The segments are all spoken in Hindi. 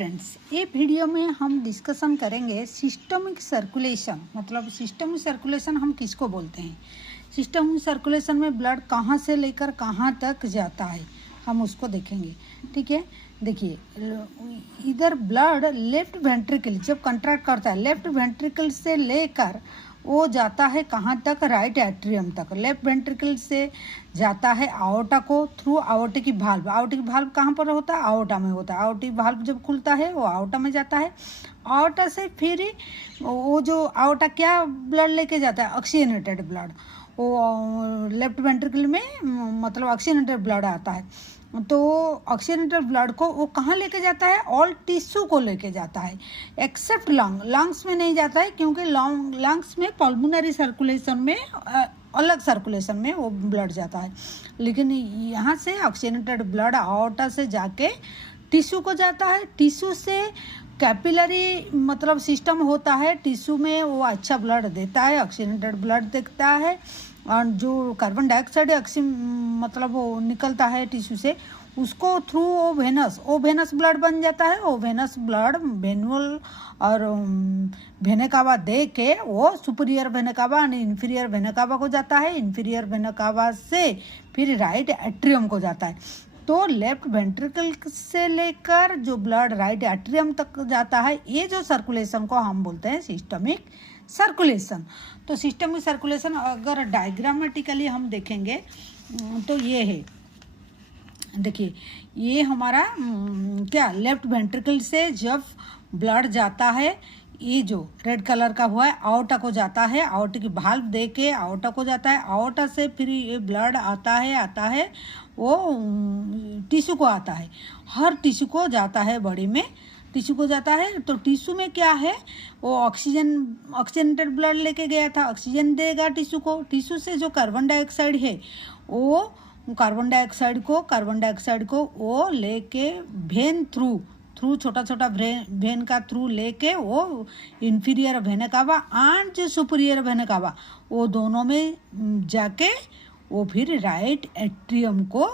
फ्रेंड्स, ये वीडियो में हम डिस्कशन करेंगे सिस्टमिक सर्कुलेशन। मतलब सिस्टमिक सर्कुलेशन हम किसको बोलते हैं। सिस्टमिक सर्कुलेशन में ब्लड कहाँ से लेकर कहाँ तक जाता है, हम उसको देखेंगे। ठीक है, देखिए इधर ब्लड लेफ्ट वेंट्रिकल जब कंट्रैक्ट करता है, लेफ्ट वेंट्रिकल से लेकर वो जाता है कहाँ तक, राइट एट्रियम तक। लेफ्ट वेंट्रिकल से जाता है आओर्टा को थ्रू आओर्टिक वाल्व। आओर्टिक वाल्व कहाँ पर होता है, आओर्टा में होता है। आओर्टिक वाल्व जब खुलता है वो आओर्टा में जाता है। आओर्टा से फिर वो जो आओर्टा क्या ब्लड लेके जाता है, ऑक्सीजनेटेड ब्लड। वो लेफ्ट वेंट्रिकल में मतलब ऑक्सीजनेटेड ब्लड आता है। तो ऑक्सीजनेटेड ब्लड को वो कहाँ लेके जाता है, ऑल टिश्यू को लेके जाता है एक्सेप्ट लंग। लंग्स में नहीं जाता है क्योंकि लंग्स में पल्मोनरी सर्कुलेशन में अलग सर्कुलेशन में वो ब्लड जाता है। लेकिन यहाँ से ऑक्सीजनेटेड ब्लड आओर्टा से जाके टिश्यू को जाता है। टिश्यू से कैपिलरी मतलब सिस्टम होता है, टिश्यू में वो अच्छा ब्लड देता है, ऑक्सीजनेटेड ब्लड देता है। और जो कार्बन डाइऑक्साइड मतलब वो निकलता है टिश्यू से, उसको थ्रू वो वेनस ब्लड बन जाता है। वो वेनस ब्लड वेनुअल और वेना कावा दे के वो सुपीरियर वेना कावा और इन्फीरियर वेना कावा को जाता है। इन्फीरियर वेना कावा से फिर राइट एट्रियम को जाता है। तो लेफ्ट वेंट्रिकल से लेकर जो ब्लड राइट एट्रियम तक जाता है, ये जो सर्कुलेशन को हम बोलते हैं सिस्टमिक सर्कुलेशन। तो सिस्टमिक सर्कुलेशन अगर डायग्रामेटिकली हम देखेंगे तो ये है, देखिए ये हमारा क्या लेफ्ट वेंट्रिकल से जब ब्लड जाता है, ये जो रेड कलर का हुआ है आओर्टा को जाता है। आओर्टा की वाल्व दे के आओर्टा को जाता है। आओर्टा से फिर ये ब्लड आता है वो टिश्यू को आता है। हर टिश्यू को जाता है, बॉडी में टिश्यू को जाता है। तो टिश्यू में क्या है, वो ऑक्सीजनेटेड ब्लड लेके गया था, ऑक्सीजन देगा टिश्यू को। टिश्यू से जो कार्बन डाइऑक्साइड है वो कार्बन डाइऑक्साइड को वो लेके वेन थ्रू छोटा छोटा वेन का थ्रू लेके वो इन्फीरियर वेना कावा एंड जो सुपीरियर वेना कावा वो दोनों में जाके वो फिर राइट एट्रियम को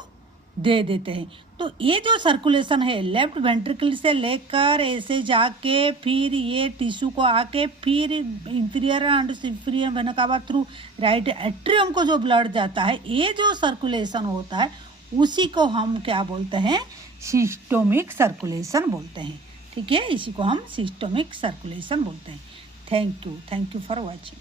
दे देते हैं। तो ये जो सर्कुलेशन है लेफ्ट वेंट्रिकल से लेकर ऐसे जाके फिर ये टिश्यू को आके फिर inferior and superior vena cava through right atrium को जो ब्लड जाता है, ये जो सर्कुलेशन होता है उसी को हम क्या बोलते हैं, सिस्टमिक सर्कुलेशन बोलते हैं। ठीक है, इसी को हम सिस्टमिक सर्कुलेशन बोलते हैं। Thank you for watching.